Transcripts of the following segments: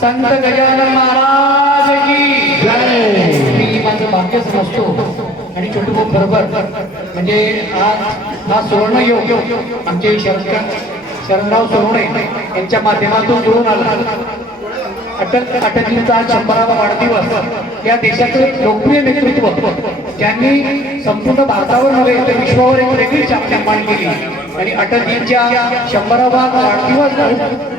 संत गजानन महाराज की मी माझं भाग्य समजतो. आणि छोटू बरोबर. म्हणजे आज हा सुवर्ण योग आमचे शरण शरणराव सोरणे यांच्या माध्यमातून जुळून आला. अटल अटलजींचा शंभरावा वाढदिवस या देशाचं लोकप्रिय नेतृत्व ज्यांनी संपूर्ण भारतावर नव्हे तर विश्वावर एक वेगळी छाप निर्माण केली. आणि अटलजींच्या शंभरावा वाढदिवस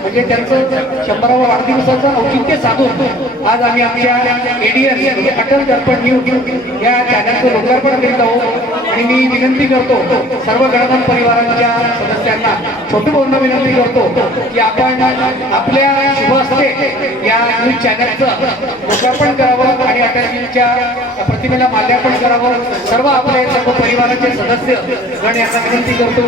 म्हणजे त्यांचं शंभरावा वाढदिवसाचं औचित्य साधून आज आम्ही आमच्या एडीएस म्हणजे अटल दर्पण न्यूज या चॅनलचं लोकार्पण करीत आहोत. आणि मी विनंती करतो सर्व गणधन परिवारांच्या सदस्यांना छोटू भाऊंना विनंती करतो की आपण आपल्या शुभ या न्यूज चॅनलचं लोकार्पण करावं आणि अटलजींच्या प्रतिमेला माल्यार्पण करावं. सर्व आपले सर्व परिवाराचे सदस्य गण यांना विनंती करतो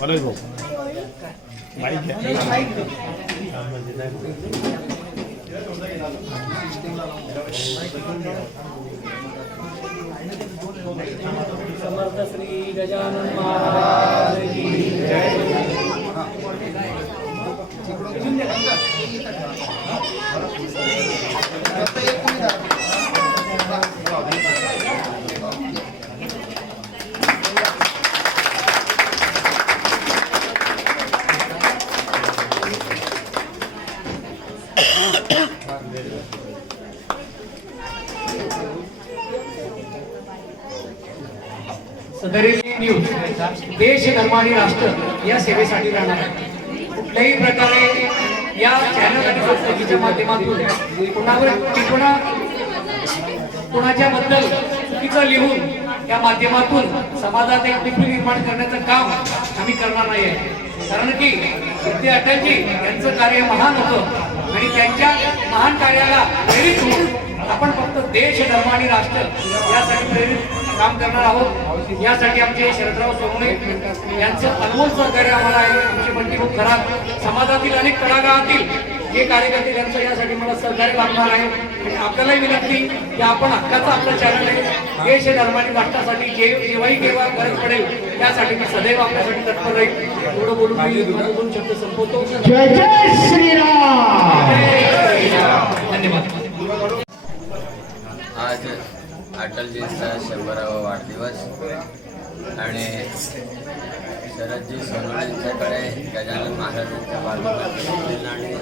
मनोज भाऊ समर्थ श्री गजानन महाराज की फक्त एक कोणी धरा. सदरी न्यूज देश धर्म आणि राष्ट्र या सेवेसाठी राहणार आहे. कुठल्याही प्रकारे या चॅनल आणि संस्थेच्या माध्यमातून कुणावर टिपणा कुणाच्या बद्दल चुकीचं लिहून या माध्यमातून समाजात एक टिप्पणी निर्माण करण्याचं काम आम्ही करणार नाही आहे कारण की सिद्धी अटलजी यांचं कार्य महान होतं आणि त्यांच्या महान कार्याला प्रेरित होऊन आपण फक्त देश धर्म आणि राष्ट्र यासाठी प्रेरित काम करणार आहोत. यासाठी आमचे शरदराव सोमणे यांचं अनमोल सहकार्य आम्हाला आहे. आमची बंटी खूप खराब. समाजातील अनेक तळागाळातील हे कार्यकर्ते त्यांचं यासाठी मला सहकार्य लागणार आहे आणि आपल्यालाही विनंती की आपण हक्काचा आपलं चॅनल आहे. देश धर्माने राष्ट्रासाठी जे जेव्हाही केव्हा गरज पडेल त्यासाठी मी सदैव आपल्यासाठी तत्पर राहील. एवढं बोलून मी दोन शब्द संपवतो. जय श्रीराम धन्यवाद आज अटलजींचा शंभरावा वाढदिवस आणि शरदजी सोनवणेंच्याकडे गजानन महाराजांच्या बाजूला आणि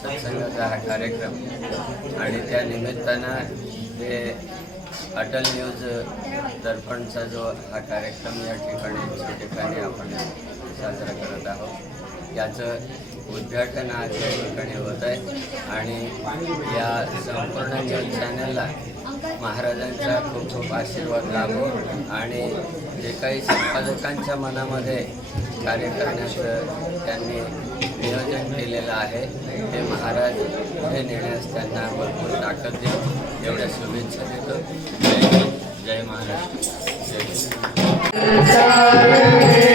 सत्संगाचा हा कार्यक्रम. आणि त्या निमित्तानं हे अटल न्यूज दर्पणचा जो हा कार्यक्रम या ठिकाणी ठिकाणी आपण साजरा करत आहोत. याचं उद्घाटन आज या ठिकाणी होत आहे आणि या संपूर्ण न्यूज चॅनलला महाराजांचा खूप खूप आशीर्वाद लाभो आणि जे काही संपादकांच्या मनामध्ये कार्य करण्याचं त्यांनी नियोजन केलेलं आहे ते महाराज पुढे नेण्यास त्यांना भरपूर ताकद देऊ एवढ्या शुभेच्छा देतो. जय जय महाराष्ट्र. जय